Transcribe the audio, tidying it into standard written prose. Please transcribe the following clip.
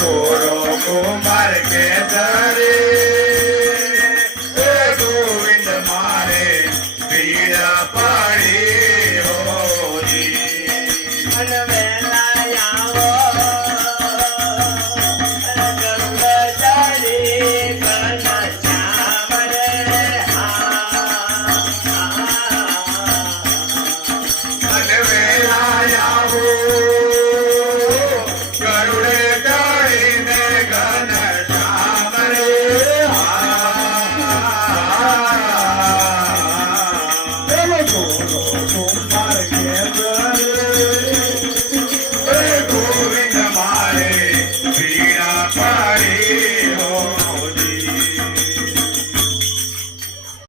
ઘોડો કુમાર કે ધરે ગોવિંદ મારે ભીડ પડી હોરી અને વેલા આવો ગરુડ ચડી ઘનશ્યામ રે અને વેલા આવો ગરુડે ચડીને ઘનશ્યામ રે ઘોડો કુમાર